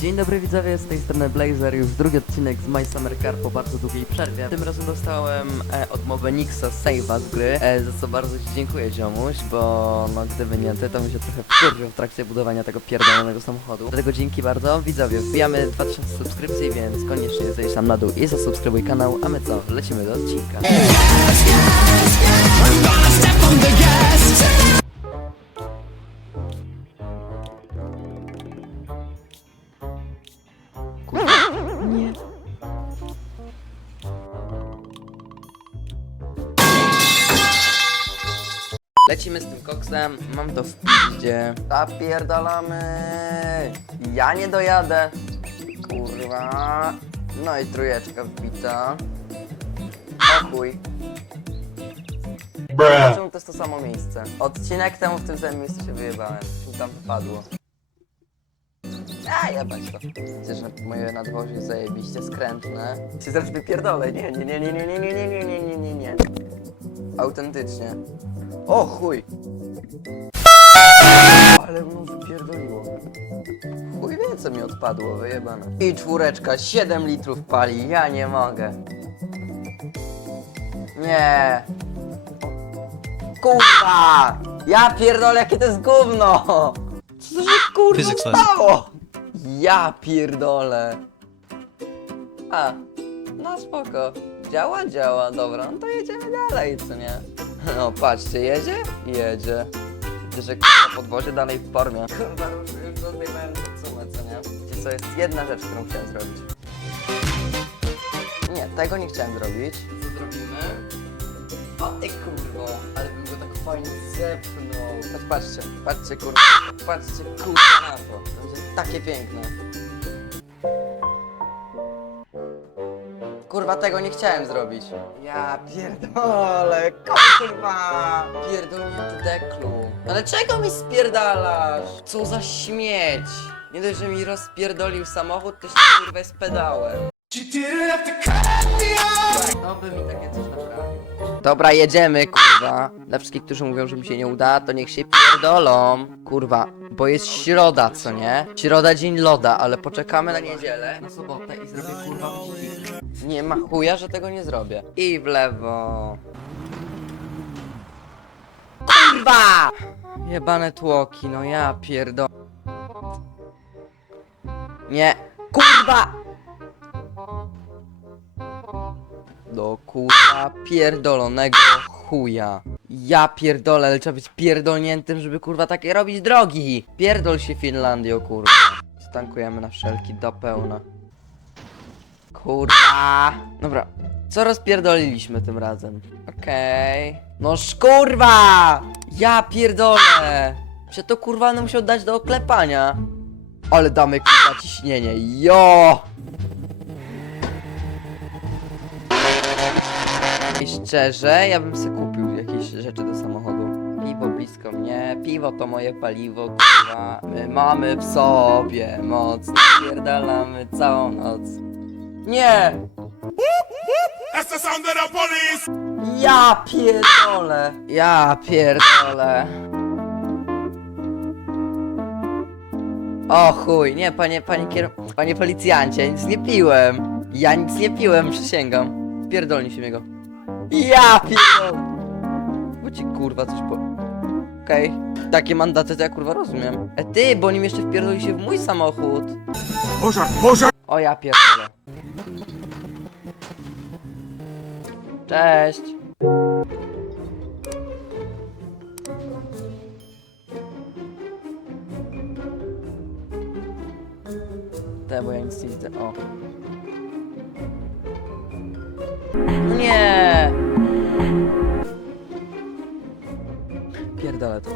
Dzień dobry widzowie, z tej strony Blazer, już drugi odcinek z My Summer Car po bardzo długiej przerwie. Tym razem dostałem e, od Mobenixa save'a z gry, e, za co bardzo Ci dziękuję ziomuś, bo no gdyby nie ty, to bym się trochę wkurwił w trakcie budowania tego pierdolonego samochodu. Dlatego dzięki bardzo. Widzowie, wbijamy 2000 subskrypcji, więc koniecznie zejdź tam na dół i zasubskrybuj kanał, a my co, lecimy do odcinka. Lecimy z tym koksem, mam to w piździe. Zapierdalamy! Ja nie dojadę. Kurwa. No i trójeczka wbita. O chuj. Czemu to jest to samo miejsce? Odcinek temu w tym samym miejscu się wyjebałem. Tu tam wypadło. A, jebać to. Widzę, że moje nadwozie jest zajebiście skrętne. Się zaraz wypierdolę. Nie, nie, nie, nie, nie, nie, nie, nie, nie, nie, nie, nie, nie. Autentycznie. O chuj. Ale mu wypierdoliło. Chuj wie, co mi odpadło, wyjebane. I czwóreczka, 7 litrów pali, ja nie mogę. Nie. Kurwa! Ja pierdolę, jakie to jest gówno! Co to się kurwa Physics lesson. stało? Ja pierdolę. A, no spoko. Działa, działa, dobra, no to jedziemy dalej, co nie? No patrzcie, jedzie? Jedzie. Widzę, że kurwa podwozie dalej w formie. Kurwa, już, już rozbiewałem tę sumę, co nie? Wiecie co, jest jedna rzecz, którą chciałem zrobić. Nie, tego nie chciałem zrobić. Co zrobimy? O ty kurwo, ale bym go tak fajnie zepchnął. Patrzcie, patrzcie kurwa, patrzcie kurwa na to. To będzie takie piękne. Kurwa, tego nie chciałem zrobić. Ja pierdolę, kurwa! Pierdolnięty deklu. Ale czego mi spierdalasz? Co za śmieć? Nie dość, że mi rozpierdolił samochód, to się kurwa jest pedałem. No by mi takie coś naprawił. Dobra, jedziemy, kurwa. Dla wszystkich, którzy mówią, że mi się nie uda, to niech się pierdolą. Kurwa, bo jest środa, co nie? Środa, dzień loda, ale poczekamy na niedzielę, na sobotę i zrobię kurwa wyścig. Nie ma chuja, że tego nie zrobię. I w lewo. Kurwa! Jebane tłoki, no ja pierdolę. Nie. Kurwa! Do kurwa pierdolonego chuja. Ja pierdolę, ale trzeba być pierdolniętym, żeby kurwa takie robić drogi. Pierdol się Finlandio, kurwa. Stankujemy na wszelki do pełna. Kurwa. Dobra, co rozpierdoliliśmy tym razem? Okej. No kurwa! Ja pierdolę! Się to kurwa będę musiał dać do oklepania. Ale damy kurwa ciśnienie. Jo! I szczerze, ja bym sobie kupił jakieś rzeczy do samochodu. Piwo blisko mnie, piwo to moje paliwo, kurwa. My mamy w sobie moc, pierdalamy całą noc. Nie! That's the sound of the police! Ja pierdolę! Ja pierdolę! O chuj, nie, panie, panie kier... Panie policjancie, nic nie piłem! Ja nic nie piłem, przysięgam. Pierdolnij się jego. Ja pierdolę! Bo ci kurwa coś po... Okej, takie mandaty to ja kurwa rozumiem. E ty, bo nim jeszcze wpierdoli się w mój samochód. Pożar, pożar! O ja pierdolę. Cześć. Te, bo ja nic nie widzę. O. Nie! Pierdolę to.